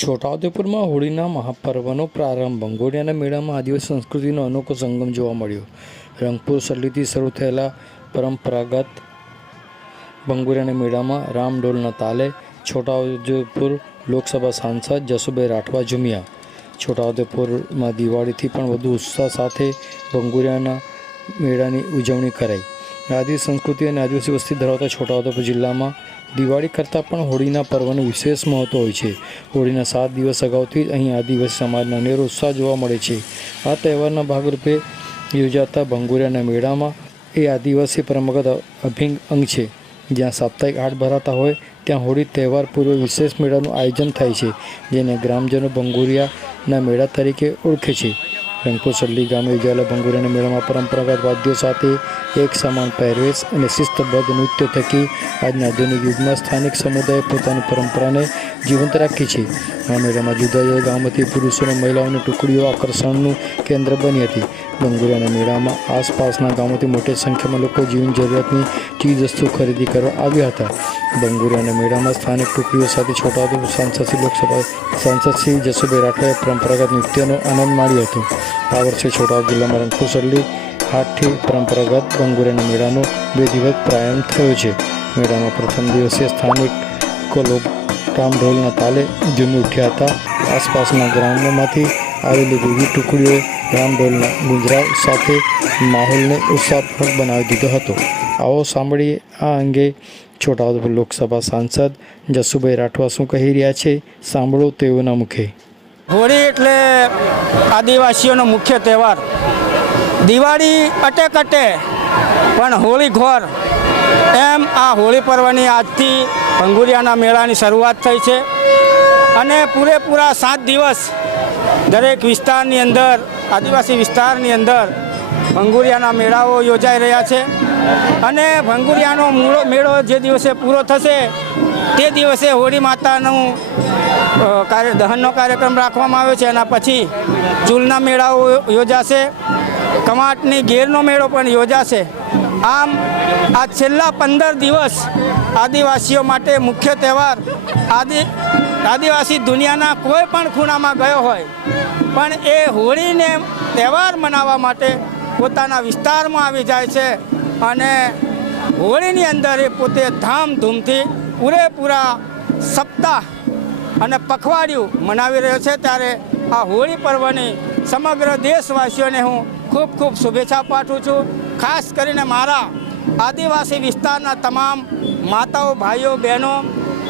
છોટાઉદેપુરમાં હોળીના મહાપર્વનો પ્રારંભ ભંગોળિયાના મેળામાં આદિવાસી સંસ્કૃતિનો અનોખો સંગમ જોવા મળ્યો। રંગપુર સલ્લીથી શરૂ થયેલા પરંપરાગત ભંગોળિયાના મેળામાં રામઢોલના તાલે છોટાઉદેપુર લોકસભા સાંસદ જસુભાઈ રાઠવા ઝૂમ્યા। છોટાઉદેપુરમાં દિવાળીથી પણ વધુ ઉત્સાહ સાથે ભંગોળિયાના મેળાની ઉજવણી કરાઈ। આદિવાસી સંસ્કૃતિ અને આદિવાસી વસ્તી ધરાવતા છોટાઉદેપુર જિલ્લામાં દિવાળી કરતાં પણ હોળીના પર્વનું વિશેષ મહત્વ હોય છે। હોળીના 7 દિવસ અગાઉથી જ અહીં આદિવાસી સમાજનો અનેરો ઉત્સાહ જોવા મળે છે। આ તહેવારના ભાગરૂપે યોજાતા ભંગોળિયાના મેળામાં એ આદિવાસી પરંપરાગત અભિન્ન અંગ છે। જ્યાં સાપ્તાહિક હાટ ભરાતા હોય ત્યાં હોળી તહેવાર પૂર્વે વિશેષ મેળાનું આયોજન થાય છે, જેને ગ્રામજનો ભંગોળિયાના મેળા તરીકે ઓળખે છે। રંગપુર સલ્લી ગામે યોજાયેલા ભંગોળિયાના મેળામાં પરંપરાગત વાદ્યો સાથે એક સમાન પહેરવેશ અને શિસ્તબદ્ધ નૃત્ય થકી આજના આધુનિક યુગમાં સ્થાનિક સમુદાયે પોતાની પરંપરાને જીવંત રાખી છે। આ મેળામાં જુદા જુદા ગામોથી પુરુષો અને મહિલાઓની ટુકડીઓ આકર્ષણનું કેન્દ્ર બની હતી। ભંગોળિયાના મેળામાં આસપાસના ગામોથી મોટી સંખ્યામાં લોકો જીવન જરૂરિયાતની ચીજવસ્તુ ખરીદી કરવા આવ્યા હતા। ભંગોળિયાના મેળામાં સ્થાનિક ટુકડીઓ સાથે છોટાઉદેપુર લોકસભા સાંસદ શ્રી જસુભાઈ રાઠવાએ પરંપરાગત નૃત્યનો આનંદ માણ્યો હતો। આ વર્ષે છોટાઉદેપુર જિલ્લામાં રંગપુર સલ્લી હાટથી પરંપરાગત ભંગોળિયાના મેળાનો 2 દિવસ પ્રારંભ થયો છે। મેળામાં પ્રથમ દિવસે સ્થાનિક લોકો રામઢોલના તાલે ઝૂમી ઉઠ્યા હતા। આસપાસના ગ્રામોમાંથી આવેલી વિવિધ ટુકડીઓએ રામઢોલના ગુંજરાવ સાથે માહોલને ઉત્સાહભર્યો બનાવી દીધો હતો। આવો સાંભળીએ આ અંગે છોટાઉદેપુર લોકસભા સાંસદ જસુભાઈ રાઠવા શું કહી રહ્યા છે, સાંભળો તેઓના મુખે। હોળી એટલે આદિવાસીઓનો મુખ્ય તહેવાર। દિવાળી અટે કટે પણ હોળી ઘોર, એમ આ હોળી પર્વની આજથી ભંગોળિયાના મેળાની શરૂઆત થઈ છે અને પૂરેપૂરા 7 દિવસ દરેક વિસ્તારની અંદર, આદિવાસી વિસ્તારની અંદર ભંગોળિયાના મેળાઓ યોજાઈ રહ્યા છે અને ભંગોળિયાનો મેળો જે દિવસે પૂરો થશે તે દિવસે હોળી માતાનું દહનનો કાર્યક્રમ રાખવામાં આવ્યો છે। એના પછી ચૂલના મેળાઓ યોજાશે, કમાટની ઘેરનો મેળો પણ યોજાશે। આમ આ છેલ્લા 15 દિવસ આદિવાસીઓ માટે મુખ્ય તહેવાર। આદિવાસી દુનિયાના કોઈ પણ ખૂણામાં ગયો હોય પણ એ હોળીને તહેવાર મનાવવા માટે પોતાના વિસ્તારમાં આવી જાય છે અને હોળીની અંદર એ પોતે ધામધૂમથી પૂરેપૂરા સપ્તાહ અને પખવાડિયું મનાવી રહ્યો છે। ત્યારે આ હોળી પર્વની સમગ્ર દેશવાસીઓને હું ખૂબ ખૂબ શુભેચ્છા પાઠવું છું। ખાસ કરીને મારા આદિવાસી વિસ્તારના તમામ માતાઓ, ભાઈઓ, બહેનો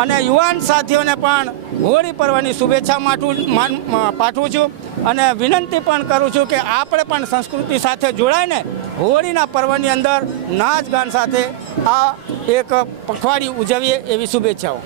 અને યુવાન સાથીઓને પણ હોળી પર્વની શુભેચ્છા પાઠવું છું અને વિનંતી પણ કરું છું કે આપણે પણ સંસ્કૃતિ સાથે જોડાઈને હોળીના પર્વની અંદર નાચ ગાન સાથે આ એક પખવાડિયું ઉજવીએ, એવી શુભેચ્છાઓ।